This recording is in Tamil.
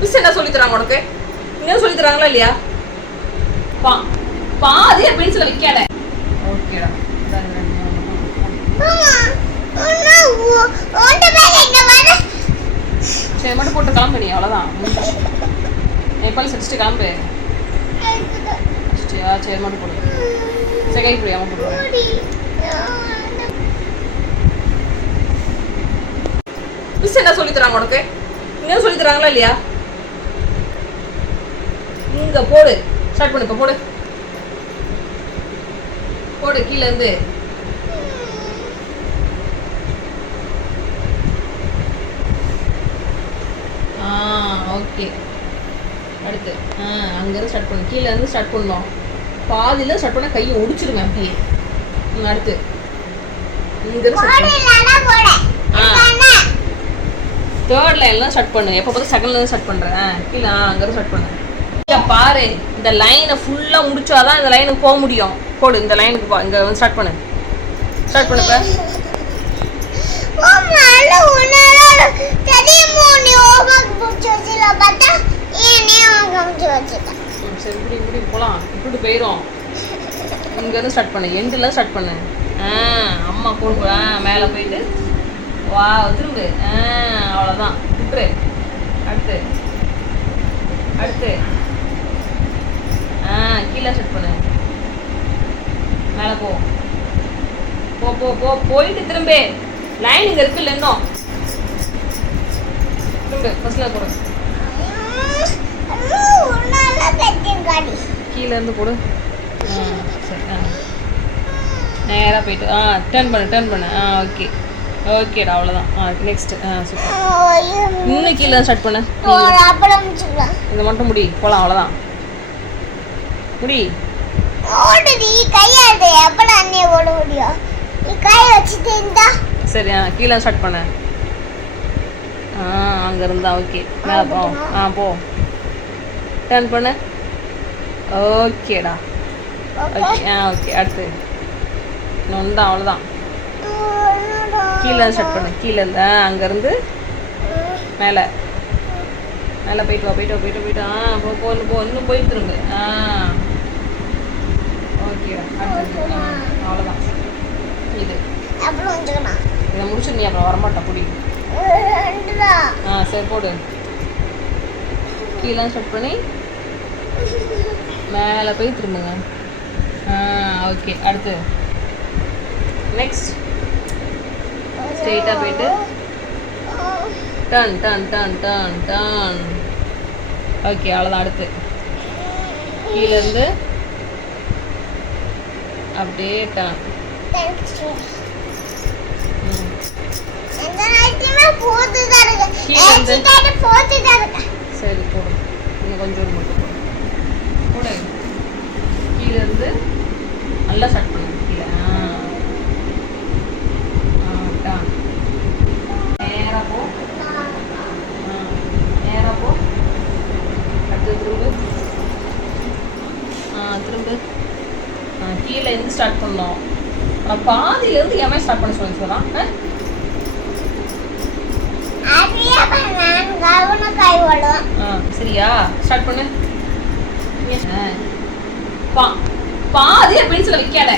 மிஸ் என்ன சொல்லி தராங்க உனக்கு? என்ன சொல்லி தராங்களா இல்லையா? பாதியா பென்சில வைக்காத. ஓகேடா. சரி மட்டும் போட்டு கிளம்பு நீ, அவ்வளோதான். எப்போ சிரிச்சுட்டு கிளம்பு. சரி மட்டும் போடு. சரி கை புரியா போட்டு. மிஸ் என்ன சொல்லி தராங்க உனக்கு? என்ன சொல்லி தராங்களா இல்லையா? இங்க போடு. ஸ்டார்ட் பண்ணு. இப்போ போடு. போடு கீழ இருந்து. ஓகே. அடுத்து அங்கேருந்து ஸ்டார்ட் பண்ணு. கீழே இருந்து ஸ்டார்ட் பண்ணோம். பாதியில் ஸ்டார்ட் பண்ண கையை ஒடிச்சிருங்க அப்படியே. அடுத்து இங்கேருந்து தேர்ட் லைன்லாம் ஸ்டார்ட் பண்ணு. எப்போ பார்த்து செகண்ட் லைன் ஸ்டார்ட் பண்ணுறேன். கீழே அங்கேருந்து ஸ்டார்ட் பண்ணு. பாரு, இந்த லைனை ஃபுல்லாக முடிச்சாதான் இந்த லைனுக்கு போக முடியும். போடு இந்த லைனுக்கு போ. இங்கே வந்து ஸ்டார்ட் பண்ணு. ஸ்டார்ட் பண்ணுப்ப. சரி இப்படி போகலாம். இப்படி போயிடும். இங்கேருந்து ஸ்டார்ட் பண்ணு. எண்டில் ஸ்டார்ட் பண்ணு. அம்மா போடு. மேலே போயிட்டு வா திரும்பு. அவ்வளோதான். விட்டுரு. அடுத்து அடுத்து கீழே ஸ்டார்ட் பண்ணு. மேலே போ போ போ போ போயிட்டு திரும்ப. லைன் இங்கே இருக்குல்ல இன்னும். திரும்ப ஃபர்ஸ்ட்ல போடு. கீழே இருந்து போடு. சரி நேராக போயிட்டு டர்ன் பண்ணு. ஓகே ஓகேடா, அவ்வளோதான். Next super. இன்னும் கீழே ஸ்டார்ட் பண்ணு. இதை மட்டும் முடி போகலாம். அவ்வளோதான். முடி. சரி கீழே ஸ்டார்ட் பண்ண. அங்கே இருந்தா ஓகே. மேலே போ. போ டர்ன் பண்ணு. ஓகேடா. Okay okay. அடுத்து இன்னொன்று தான். அவ்வளோதான். கீழே ஸ்டார்ட் பண்ணு. கீழே இருந்து அங்கேருந்து மேலே போயிட்டு வா. போ இன்னும் போயிட்டு திரும்ப. ஓகேடா. அடுத்து அவ்வளோதான். இதை முடிச்சு நீ அப்புறம் வரமாட்டா. புடி. சரி போடு. கீழே ஸ்டார்ட் பண்ணி மேலே போய் திரும்புங்க. ஓகே. அடுத்து நெக்ஸ்ட் ஸ்ட்ரெயிட்டாக போயிட்டு டர்ன். ஓகே அவ்வளோதான். அடுத்து கீழேருந்து அப்படியே டர்ன். சரி போடு. இன்னும் கொஞ்சம் மட்டும் போடு. கீழேருந்து நல்லா ஸ்டார்ட் பண்ணு. கீழே நேராக போ. அடுத்து திரும்ப. கீழே இருந்து ஸ்டார்ட் பண்ணோம். பாதியிலேருந்து எவன் ஸ்டார்ட் பண்ண சொல்லி சொல்கிறான்? சரியா? ஸ்டார்ட் பண்ணு. பாதியா பென்சில வைக்காத.